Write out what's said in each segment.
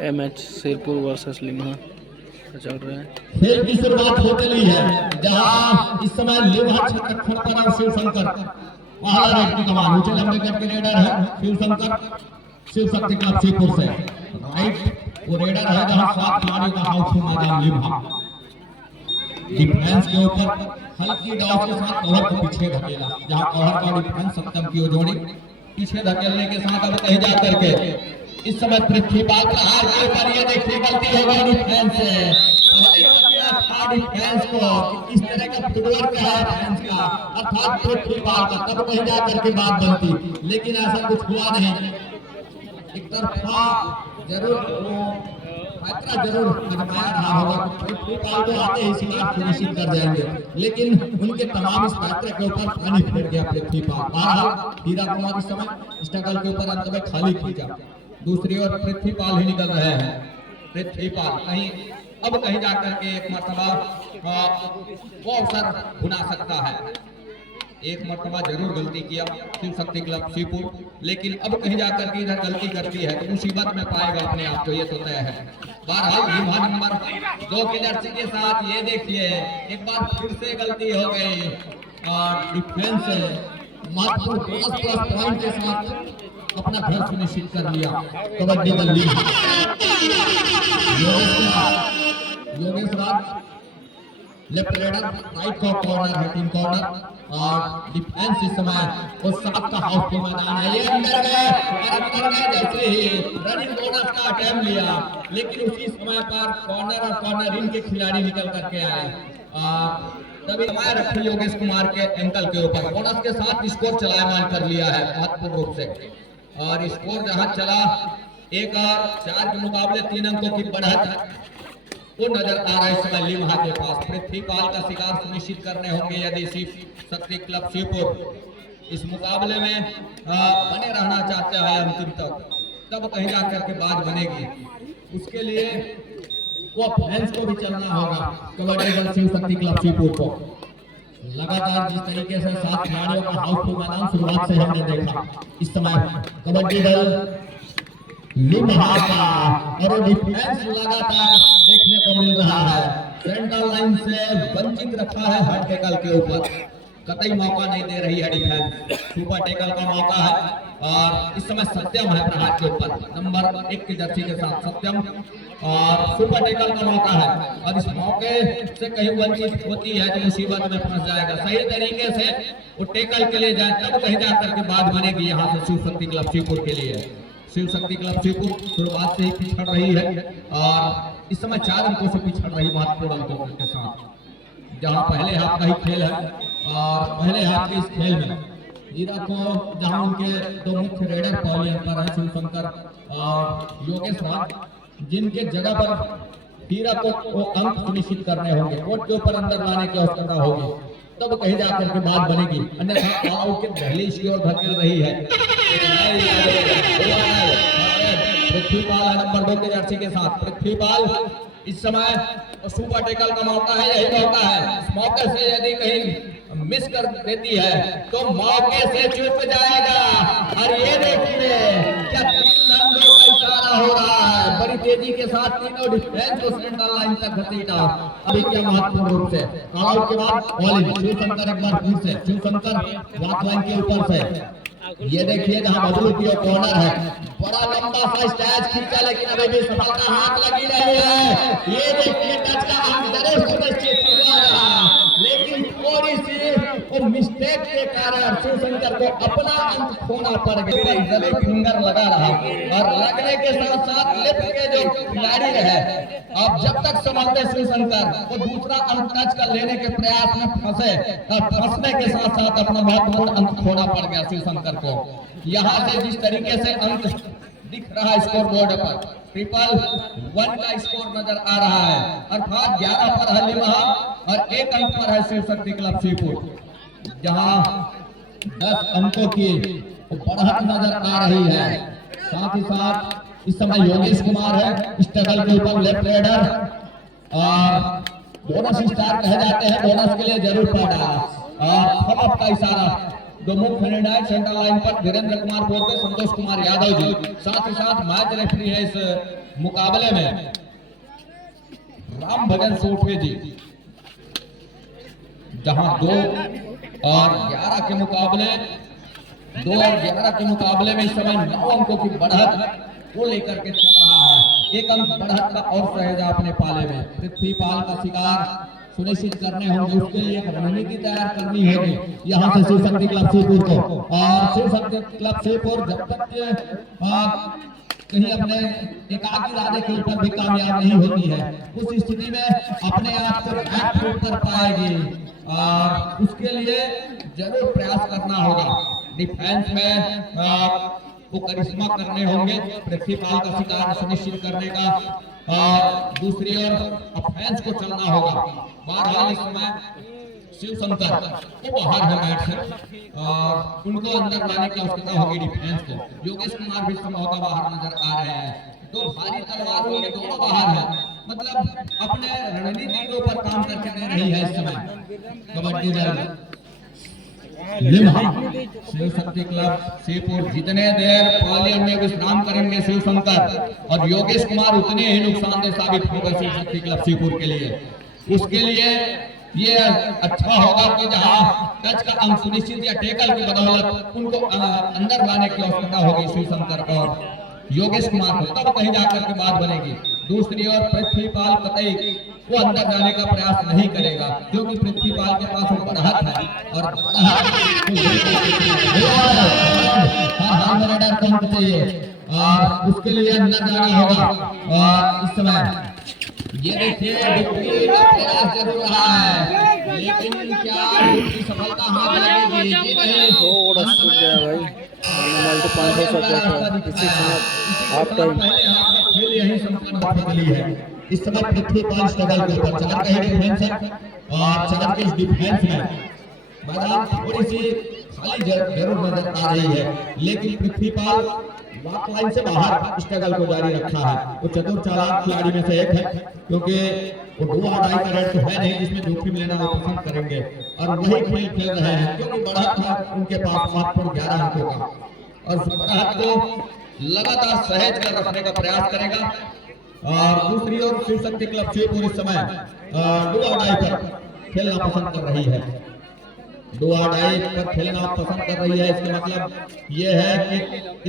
MH Sirpur versus लिम्हा चल रहा है। खेल की शुरुआत हो चली है, जहां इस समय लिम्हा छत्रखंड पर शिव शंकर पहला रेड की कमान ऊंचे लंबे कट के रेडर है। शिव शंकर शिव शक्ति क्लब शिवपुर से राइट वो रेडर है, जहां 7 खिलाड़ियों का हाउसफुल मैदान लिम्हा डिफेंस के ऊपर हल्की डॉट के साथ कवर को पीछे धकेला, जहां कवर का डिफेंस सप्तम की जोड़ी पीछे धकेलने के साथ अब कहीं जा करके इस समय पृथ्वीपाल प्रहार के ऊपर ये देखिए गलती हो गई डिफेंस से। डिफेंस को इस तरह का फुटवर्क है डिफेंस का अर्थात पृथ्वीपाल का, तब कहीं जा करके बात बनती, लेकिन ऐसा कुछ हुआ नहीं। एक तरफा जरूर खतरा जरूर आजमाया रहा होगा, पृथ्वीपाल को आते ही शिकार सुनिश्चित कर जाएंगे, लेकिन उनके तमाम इस पैतरा के ऊपर पानी फेर गया पृथ्वीपाल। बहरहाल हीरा कुमार इस समय स्ट्रगल के ऊपर अंत में खाली खींचा, दूसरी ओर पृथ्वीपाल ही निकल रहे हैं। पृथ्वीपाल कहीं अब कहीं जाकर के एक मर्तबा वो अवसर भुना सकता है। एक मर्तबा जरूर गलती किया शिव शक्ति क्लब शिवपुर, लेकिन अब कहीं जाकर के इधर गलती करती है तो मुसीबत में पाएगा अपने आप को, ये तो तय है। बहरहाल लिम्हा नंबर 2 के जर्सी के साथ ये देखिए एक बार फिर से गलती हो गई और डिफेंस महत्वपूर्ण प्लस पॉइंट के साथ अपना घर सुनिश्चित कर लिया। कबड्डी दल Yogesh Raj left raider right को कॉर्नर है, टीम कॉर्नर और डिफेंस इस समय उस 7 का हाउसफुल मैदान है। ये अंदर गए और अंदर गए जैसे ही रनिंग बोनस का अटेम्प्ट लिया, लेकिन उसी समय पर कॉर्नर और कॉर्नर इन के खिलाड़ी निकल करके आए। तभी हमारे रखी योगेश कुमार के एंकल के ऊपर बोनस के साथ स्कोर चलायमान कर लिया है महत्वपूर्ण रूप से, और स्कोर जहां चला 1 और 4 के मुकाबले 3 अंकों की बढ़त वो नजर आ रहा है इस समय लिम्हा के पास। पृथ्वीपाल का शिकार सुनिश्चित करने होंगे यदि शिव शक्ति क्लब शिवपुर इस मुकाबले में बने रहना चाहते हैं अंतिम तक, तब कहीं जाकर के बात बनेगी। उसके लिए वो फैंस को भी चलना होगा। कबड्डी दल शिव शक्ति क्लब शिवपुर को लगातार जिस तरीके से 7 खिलाड़ियों का हाउसफुल मैदान शुरुआत से हमने देखा, इस समय कबड्डी दल लिम्हा का और डिफेंस लगातार देखने को मिल रहा है। सेंट्रल लाइन से वंचित रखा है हर टेकल के ऊपर, कतई मौका नहीं दे रही है डिफेंस। सुपर टेकल का मौका है और इस समय सत्यम है प्रहार के ऊपर नंबर 1 की जर्सी के साथ सत्यम, और सुपर टेकल का मौका है और इस मौके से कहीं वंचित होती है तो मुसीबत में फंस जाएगा। सही तरीके से वो टेकल के लिए जाए तब कहीं जाकर के बात बनेगी यहाँ से शिव शक्ति क्लब शिवपुर के लिए। शिव शक्ति क्लब शिवपुर शुरुआत से ही पिछड़ रही है और इस समय 4 अंकों से पिछड़ रही महत्वपूर्ण अंकों के साथ, जहां पहले हाफ का ही खेल है और पहले हाफ के इस खेल में हीरा को जहां उनके 2 मुख्य रेडर पहले अंतर है शिव शंकर और योगेश राज, जिनके जगह पर हीरा को अंक सुनिश्चित करने होंगे, कोर्ट के ऊपर अंदर लाने की आवश्यकता होगी, तब कहीं जाकर के बात बनेगी, अन्यथा आउट के दहलीज की ओर धकेल रही है। पृथ्वीपाल नंबर 2 के जर्सी के साथ पृथ्वीपाल इस समय सुपर टेकल का मौका है, यही मौका है। इस मौके से यदि कहीं मिस कर देती है तो मौके से चूक जाएगा। और ये देखिए क्या 3 रनों का इशारा हो रहा है, बड़ी तेजी के साथ तीनों डिफेंस को सेंट्रल लाइन तक घसीटा। अभी क्या महत्वपूर्ण रूप से आउट के बाद बॉलिंग शिव शंकर एक बार फिर से शिव शंकर वॉक लाइन के ऊपर से ये देखिए जहां बदलू की कॉर्नर है, बड़ा लंबा सा स्टैच खींचा लेकिन अभी भी सफलता हाथ लगी रही है। ये देखिए टच का अंक जरूर सुनिश्चित हुआ रहा, लेकिन थोड़ी सी वो मिस्टेक के कारण शिव शंकर को अपना अंक खोना पड़ गया। जरूर फिंगर लगा रहा और लगने के साथ साथ लेफ्ट के जो खिलाड़ी रहे, अब जब तक संभालते शिव शंकर वो दूसरा अंक टच कर लेने के प्रयास में फंसे और फंसने के साथ साथ अपना महत्वपूर्ण अंक खोना पड़ गया शिव शंकर को। यहाँ से जिस तरीके से अंक दिख रहा है स्कोर बोर्ड पर 111 का स्कोर नजर आ रहा है, अर्थात 11 पर है लिम्हा और 1 अंक पर है शिव शक्ति क्लब शिवपुर, जहां 10 अंकों की बढ़त नजर आ रही है। साथ ही साथ इस समय योगेश कुमार है स्ट्रगल के ऊपर लेफ्ट रेडर और बोनस स्टार कहे जाते हैं, बोनस के लिए जरूर पड़ा और थम अप का इशारा दो मुख्य निर्णायक सेंटर लाइन पर धीरेन्द्र कुमार बोरते, संतोष कुमार यादव जी, साथ ही साथ मैच रेफरी है इस मुकाबले में राम भजन सोठे जी। जहां 2 और 11 के मुकाबले 2 और 11 के मुकाबले में इस समय 9 अंकों की बढ़त को लेकर के चल रहा है। एक अंक बढ़त का और सहेजा अपने पाले में पृथ्वीपाल का शिकार सुनिश्चित करने होंगे, उसके लिए रणनीति तैयार करनी होगी। यहाँ से शिव शक्ति क्लब शिवपुर को, और शिव शक्ति क्लब शिवपुर जब तक कहीं अपने एकाकी इरादे के ऊपर भी कामयाब नहीं होती है, उस स्थिति में अपने आप को बैकफुट कर पाएगी, और उसके लिए जरूर प्रयास करना होगा। डिफेंस में वो करिश्मा करने होंगे, पृथ्वीपाल का शिकार सुनिश्चित करने का, और दूसरी ओर ऑफेंस को चलना होगा। बहरहाल इस समय शिव शंकर वो बाहर है मैच से, और उनको अंदर लाने की आवश्यकता होगी डिफेंस को। योगेश कुमार भी संभवतः बाहर नजर आ रहे हैं। दो भारी तलवारों के दोनों बाहर है, मतलब अपने रणनीति के ऊपर काम करके दे रही है इस समय कबड्डी दल लिम्हा। शिव शक्ति क्लब शिवपुर जितने देर पालियन में विश्राम करेंगे शिव शंकर और योगेश कुमार उतने ही नुकसानदेह साबित होगा शिव शक्ति क्लब शिवपुर के लिए। उसके लिए ये अच्छा होगा कि जहां टच का अंक सुनिश्चित या टेकल की बदौलत उनको अंदर लाने की आवश्यकता होगी शिव शंकर और योगेश कुमार को, तब कहीं जाकर के बात बनेगी। दूसरी ओर पृथ्वीपाल कतई वो अंदर जाने का प्रयास नहीं करेगा, क्योंकि पृथ्वीपाल के पास वो बढ़त है, और उसके लिए अंदर जाना होगा। और इस समय ये देखिए प्रयास जरूर रहा है, लेकिन क्या सफलता हाथ लगेगी? थोड़ा सूख गया भाई, नॉर्मल तो 500 सौ यही संपन्न बदली है। इस समय पृथ्वीपाल स्ट्रगल के ऊपर 4 का ही डिफेंस है, और 4 के इस डिफेंस में मैदान थोड़ी सी खाली जरूर नजर आ रही है, लेकिन पृथ्वीपाल वॉक लाइन से बाहर स्ट्रगल को जारी रखा है। वो चतुर चालाक खिलाड़ी में से एक है, क्योंकि वो 2 आउट का रेड तो है नहीं जिसमें जोखिम लेना वो पसंद करेंगे, और वही खेल खेल रहे हैं, क्योंकि बढ़त है उनके पास मात्र 11 अंकों का, और बढ़त को लगातार सहेज कर रखने का प्रयास करेगा। और दूसरी ओर शिव शक्ति क्लब शिवपुर इस समय 2 आउट पर खेलना पसंद कर रही है, 2 आउट पर खेलना पसंद कर रही है। इसका मतलब ये है कि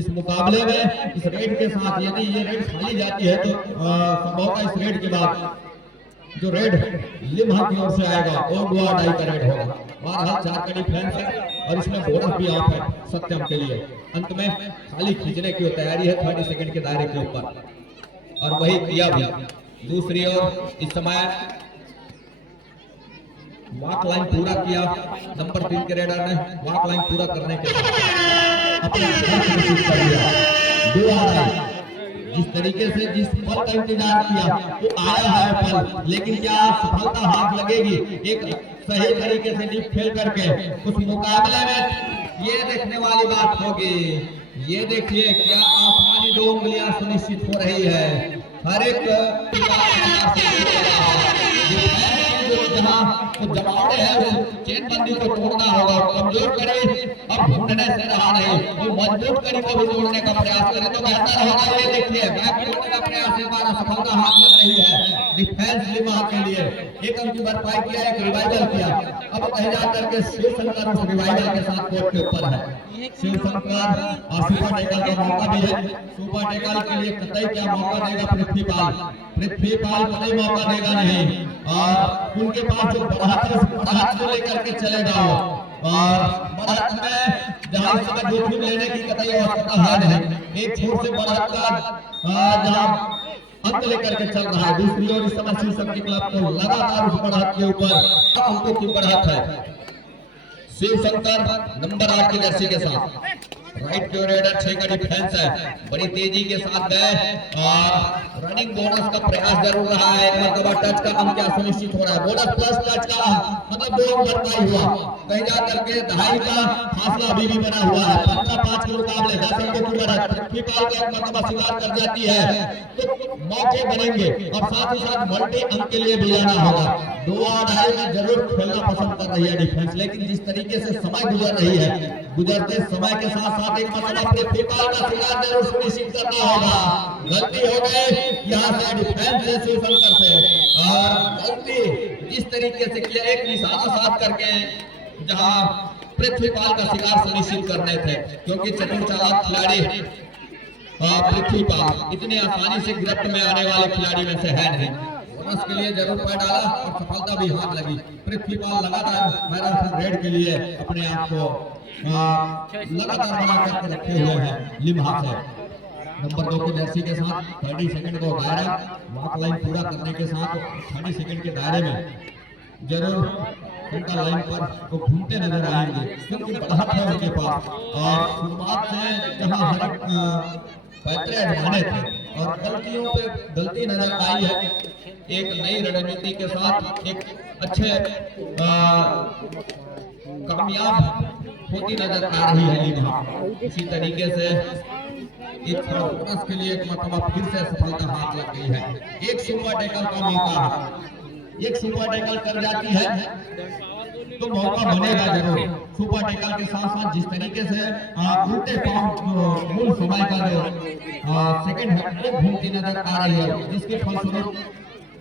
इस मुकाबले में इस रेड के साथ यदि ये रेड खाली जाती है तो संभवतः इस रेड के बाद जो रेड लिम्हा की ओर से आएगा वो 2 आउट का रेड होगा। बहरहाल 4 का डिफेंस है, और इसमें बोनस भी ऑफ है सत्यम के लिए। अंत में खाली खींचने की तैयारी है 30 सेकंड के दायरे के ऊपर, और वही किया भी। दूसरी ओर इस समय वॉक लाइन पूरा किया नंबर 3 के रेडर ने, वॉक लाइन पूरा करने के बाद अपने कर लिया 2 आउट। जिस तरीके से जिस पल का इंतजार किया वो आया है पल, लेकिन क्या सफलता हाथ लगेगी एक सही तरीके से डीप खेल करके उस मुकाबले में? ये देखने वाली बात होगी। ये देखिए क्या आसमानी 2 उंगलियां सुनिश्चित हो रही है हर एक जमावड़े है वो चेन बंदी को तोड़ना होगा, कमजोर करे अब ढूंढने से रहा नहीं, वो मजबूत करी को भी तोड़ने का प्रयास करे तो बेहतर होगा। ये देखिए बैक तोड़ने का प्रयास एक बार सफलता हाथ लग रही है डिफेंस लिम्हा के लिए। एक अंक की भरपाई किया, एक रिवाइवल किया, अब कहीं जाकर के शिव शंकर उस रिवाइवल के साथ कोर्ट के ऊपर है। शिव शंकर और सुपर टेकल का मौका भी है, सुपर टेकल के लिए कतई क्या मौका देगा पृथ्वीपाल? पृथ्वीपाल कतई मौका देगा नहीं, और उनके पास जो बढ़त है बढ़त को लेकर के चलेगा वो, और बढ़त में जहां इस समय जोखिम लेने की कतई आवश्यकता है नहीं। एक छोर से बढ़त का जहां अंक लेकर के चल रहा है, दूसरी ओर इस समय शिव शक्ति क्लब को लगातार उस बढ़त के ऊपर अंकों की बढ़त है। शिव शंकर नंबर 8 की जर्सी के साथ, राइट की ओर रेडर 6 का डिफेंस है, बड़ी तेजी के साथ गए और रनिंग बोनस का प्रयास जरूर रहा है। एक मरतबा टच का अंक क्या सुनिश्चित हो रहा है, बोनस प्लस टच का मतलब 2 अंक भरपाई हुआ, कहीं जा करके दहाई का फासला अभी भी बना हुआ है। 15-5 के मुकाबले 10 अंकों की बढ़त पृथ्वीपाल का एक मरतबा स्वीकार कर जाती है तो मौके बनेंगे और साथ ही साथ मल्टी अंक के लिए भी जाना होगा। 2 और ढाई में जरूर खेलना पसंद कर रही है डिफेंस, लेकिन जिस तरीके से समय गुजर रही है, गुजरते समय के साथ साथ एक मतलब पृथ्वीपाल का शिकार जरूर सुनिश्चित करना होगा। गलती हो गई यहाँ से डिफेंस से शिवशंकर से, और गलती इस तरीके से किया एक निशाना साध करके जहां पृथ्वीपाल का शिकार सुनिश्चित करने थे, क्योंकि चतुर चालाक खिलाड़ी पृथ्वीपाल इतनी आसानी से गिरफ्त में आने वाले खिलाड़ी में से है नहीं। बोनस के लिए जरूर पैर डाला और सफलता भी हाथ लगी। पृथ्वीपाल लगातार मैराथन रेड के लिए अपने आप को लगातार बना करके रखे हुए हैं लिम्हा से। नंबर 2 की जर्सी के साथ 30 सेकंड को दायरा वॉक लाइन पूरा करने के साथ 30 सेकंड के दायरे में जरूर उनका लाइन पर वो घूमते नजर आएंगे, क्योंकि बढ़त है उनके पास और शुरुआत से जहां हर पैतरे अजमाने थे और गलतियों पे गलती नजर आई है। एक नई रणनीति के साथ एक अच्छे कामयाब होती नजर आ रही है लिम्हा। इसी तरीके से एक बोनस के लिए एक मरतबा फिर से सफलता हाथ लग गई है। एक सुपर टैकल का मौका है, एक सुपर टैकल कर जाती है तो मौका बनेगा जरूर। सुपर टैकल के साथ साथ जिस तरीके से उल्टे पांव मूल समय का जो सेकंड है वो घूमती नजर आ रही है, जिसके फलस्वरूप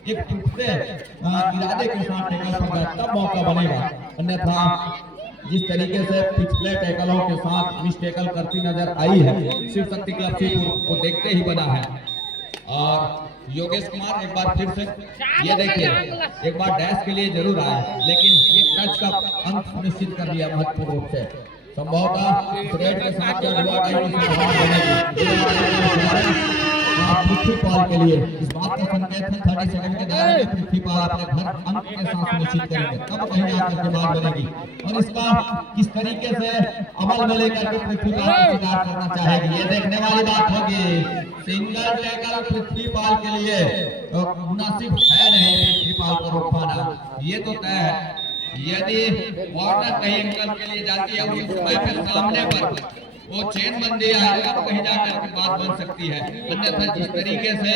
एक टूटते इरादे के साथ टैकल पर तब मौका बनेगा। अन्यथा जिस तरीके से पिछले टैकलों के साथ मिस टैकल करती नजर आई है शिव शक्ति क्लब शिवपुर को देखते ही बना है। और योगेश कुमार एक बार फिर से ये देखिए एक बार डैश के लिए जरूर आए, लेकिन ये टच का अंक सुनिश्चित कर लिया महत्वपूर्ण रूप से। संभवतः रेड के साथ पृथ्वीपाल के लिए इस बात का संकेत है 30 सेकंड के दायरे में पृथ्वीपाल अपने घर अंक के साथ सुनिश्चित करेंगे, तब कहीं आकर के बात बनेगी। और इसका किस तरीके से अमल में लेकर के पृथ्वीपाल को शिकार करना चाहेगी ये देखने वाली बात होगी। सिंगल टैकल पृथ्वीपाल के लिए मुनासिब है नहीं पृथ्वीपाल को रोक पाना, ये तो तय है। यदि वार्नर कहीं अंकल के लिए जाती है उस समय पे सामने पर वो चेन बंदी आएगा तो कहीं जाकर के बात बन सकती है। अन्यथा जिस तरीके से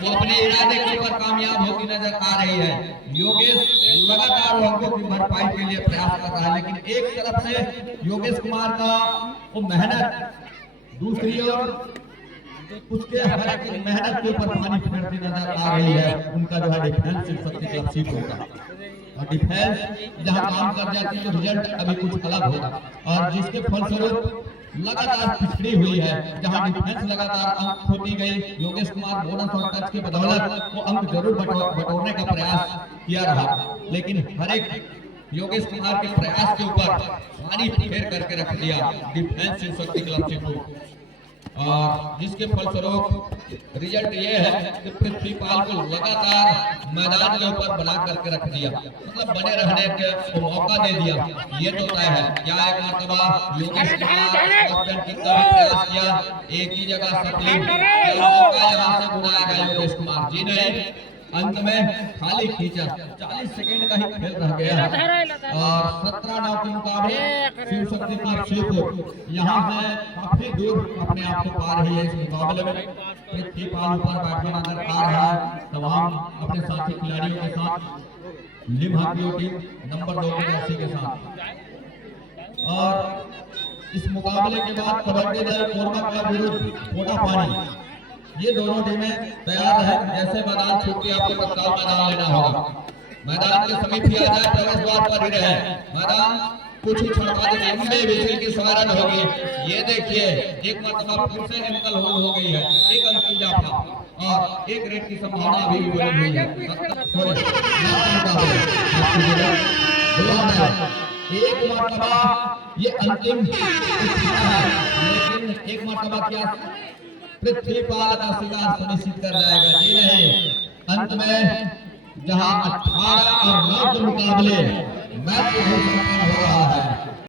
वो अपने इरादे के ऊपर कामयाब होती नजर आ रही है, योगेश लगातार अंकों की भरपाई के लिए प्रयास कर रहा है, लेकिन एक तरफ से योगेश कुमार का वो मेहनत, दूसरी ओर उसके हर एक मेहनत के ऊपर पानी फेरती नजर आ रही है उनका जो है डिफेंस शिव शक्ति क्लब शिवपुर का। और डिफेंस जहां काम कर जाती है तो रिजल्ट अभी कुछ अलग होगा, और जिसके फलस्वरूप लगातार पिछड़ी हुई है। जहां डिफेंस लगातार अंक खोती गई, योगेश कुमार बोनस और टच के बदौलत वो अंक जरूर बटोरने का प्रयास किया रहा, लेकिन हर एक योगेश कुमार के प्रयास के ऊपर पानी फेर करके रख दिया डिफेंस शिव शक्ति क्लब शिवपुर। और जिसके फलस्वरूप रिजल्ट ये है कि पृथ्वीपाल को लगातार मैदान के ऊपर बना करके रख दिया, मतलब बने रहने के मौका दे दिया। ये तो तय है क्या एक मरतबा योगेश कुमार की प्रयास किया, एक ही जगह सफल यहाँ से बुलाएगा योगेश कुमार जी ने, अंत में खाली खींचा। 40 सेकंड का ही खेल रह गया और 17 के मुकाबले शिव शक्ति क्लब शिवपुर यहाँ से काफी दूर अपने आप को पा रही है। इस मुकाबले में पृथ्वीपाल ऊपर बैठे नजर आ रहा है तमाम अपने साथी खिलाड़ियों के साथ, लिम्हा की टीम नंबर 2 की जर्सी के साथ। और इस मुकाबले के बाद कबड्डी दल कोरबा क्लब विरुद्ध कोटापानी, ये दोनों टीमें तैयार है। जैसे मैदान छूटती आपको तत्काल मैदान लेना होगा। मैदान के समीप ही आ जाए, प्रवेश द्वार पर ही रहे। मैदान कुछ ही क्षण बाद लंबे विजय की सवारन होगी। ये देखिए एक मरतबा फिर से अंकल होल्ड हो गई है, एक अंक इजाफा और एक रेट की संभावना अभी भी बनी हुई है। एक मरतबा ये अंतिम है, लेकिन एक मरतबा क्या पृथ्वीपाल का शिकार सुनिश्चित कर जाएगा? जी नहीं, अंत में जहां 18 और 9 के मुकाबले मैच हो रहा है।